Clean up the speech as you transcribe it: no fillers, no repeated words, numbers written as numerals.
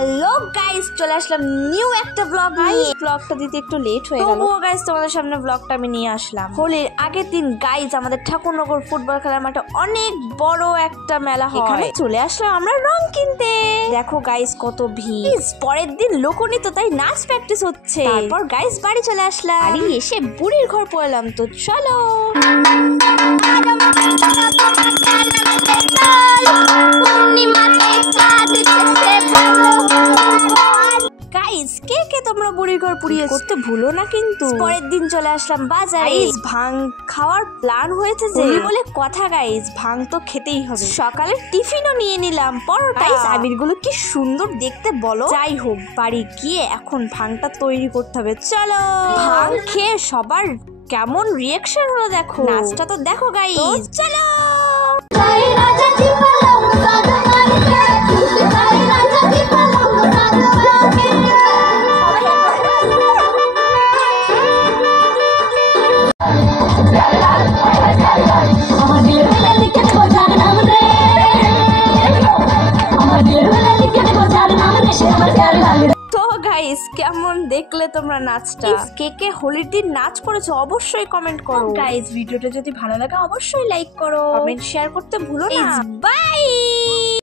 Hello guys, চলে আসলাম new একটা blog নিয়ে। ব্লগটা দিতে একটু লেট হয়ে গেল, তবুও গাইস তোমাদের সামনে ব্লগটা আমি নিয়ে আসলাম। হোলির আগের দিন গাইস আমাদের ঠাকুরনগর ফুটবল খেলার মাঠে অনেক বড় একটা মেলা হয়, এখানে চলে আসলাম আমরা রং কিনতে। দেখো গাইস কত ভিড়। পরের দিন লোকনৃত্য, তাই নাচ প্র্যাকটিস হচ্ছে। তারপর গাইস বাড়ি চলে আসলাম, বাড়ি এসে বুড়ির ঘর পড়লাম। তো চলো গাইস, কে কে তোমরা বুড়ির ঘর পুড়িয়ে করতে ভুলো না কিন্তু। পরের দিন চলে আসলাম বাজারে। ভাং খাওয়ার প্ল্যান হয়েছে যে বলে কথা গাইস, ভাং তো খেতেই হবে। সকালে টিফিনও নিয়ে নিলাম পরোটা। গাইস আবিরগুলো কি সুন্দর দেখতে বলো। যাই হোক, বাড়ি গিয়ে এখন ভাংটা তৈরি করতে হবে। চলো ভাং খেয়ে সবার কেমন রিয়াকশন হলো দেখো। নাচটা তো দেখো গাইস, চলো। তো গাইস কেমন দেখলে তোমরা নাচটা? কে কে হোলির দিন নাচ করেছো অবশ্যই কমেন্ট করো। গাইস ভিডিওটা যদি ভালো লাগে অবশ্যই লাইক করো, কমেন্ট শেয়ার করতে ভুলো না। বাই।